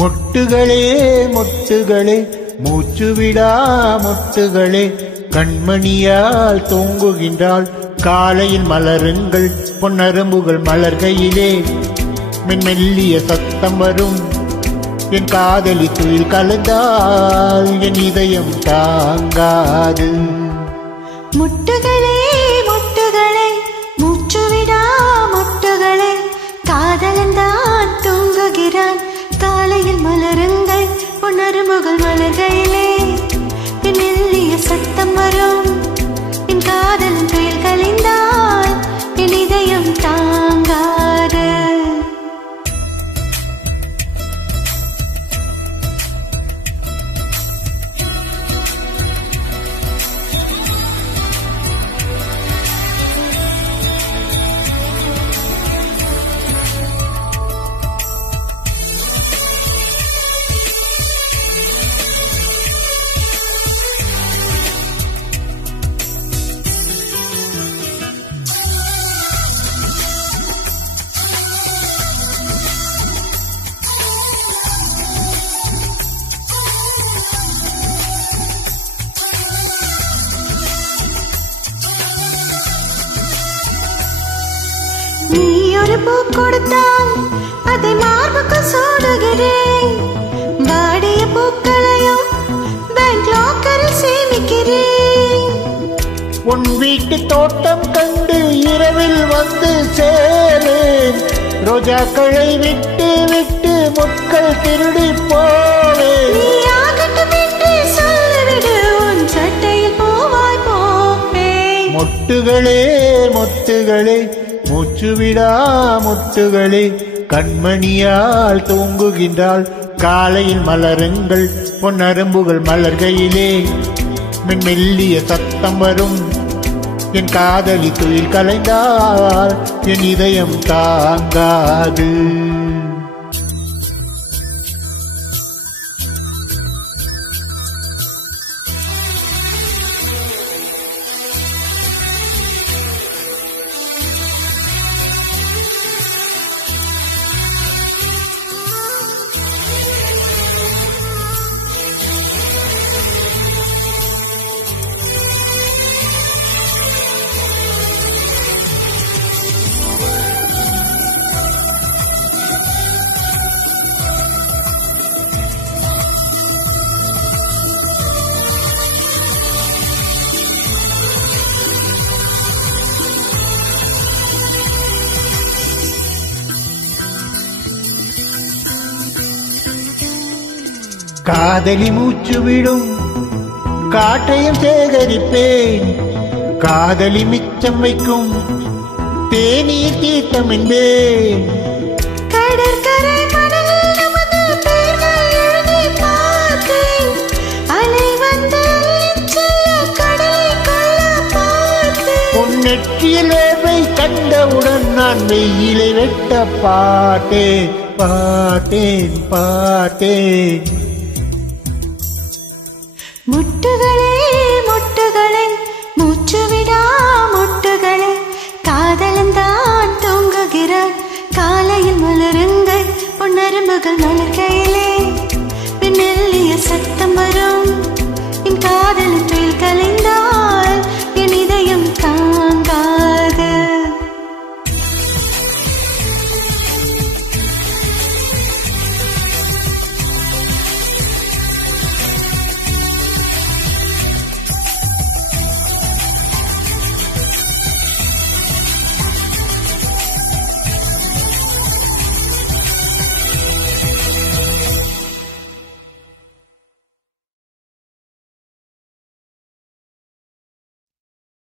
மொட்டுகளே மொட்டுகளே மூச்சுவிடா மொட்டுகளே கண்மணியால் தூங்குகின்றாள் காலையில் மலருங்கள் பொன்னரம்புகள் மலர்கையிலே மென்மெல்லிய சத்தம் வரும் என் காதலி துயில் கலந்தால் என் இதயம் தாங்காது. முட்டுகளே முட்டுகளே மூச்சுவிடா முட்டுகளே காதலந்தான் தூங்குகிறான் காலையில் மலருங்கள் பொன்னரம்புகள் மலர்கையிலே என் மெல்லிய சத்தம் வரும் என் காதலின் துயில் கலைந்தால் என் இதயம் தாங்காது. நீ ஒரு பூ கொடுத்தால் அதை மார்புக்கு சூடுகிறேன் வாடிய பூக்களையும் பேங்க் லாக்கரில் சேமிக்கிறேன். உன் வீட்டு தோட்டம் கண்டு இரவில் வந்து சேரேன் ரோஜாக்களை விட்டு விட்டு முட்கள் திருடி போவேன். நீ ஆகட்டும் என்று சொல்லிவிடு உன் சட்டையில் பூவாய் போவேன். மொட்டுகளே மொட்டுகளே மூச்சுவிடா முட்டுகளே கண்மணியால் தூங்குகின்றாள் காலையில் மலருங்கள் பொன்னரம்புகள் மலர்கையிலே மெல்லிய சத்தம் வரும் என் காதலி துயில் கலைந்தால் என் இதயம் தாங்காது. காதலி மூச்சு விடும் காற்றையும் சேகரிப்பேன் காதலி மிச்சம் வைக்கும் தேநீர் தீர்த்தம் என்பேன். கடற்கரை மணலில் நமது பெயர்கள் எழுதி பார்த்தேன் அலை வந்து செல்ல கடலை கொள்ள பார்த்தேன். உன் நெற்றியில் வேர்வை கண்டவுடன் நான் வெயிலை வெட்ட பார்த்தேன் பார்த்தேன் பார்த்தேன். முட்டுகளே முட்டுகளே மூச்சுவிடா முட்டுகளே காதலந்தான் தூங்குகிறான் காலையில் மலருங்கள் பொன்னரம்புகள் மலர்கையிலே மெல்லிய சத்தம் வரும் என் காதலின் துயில் கலை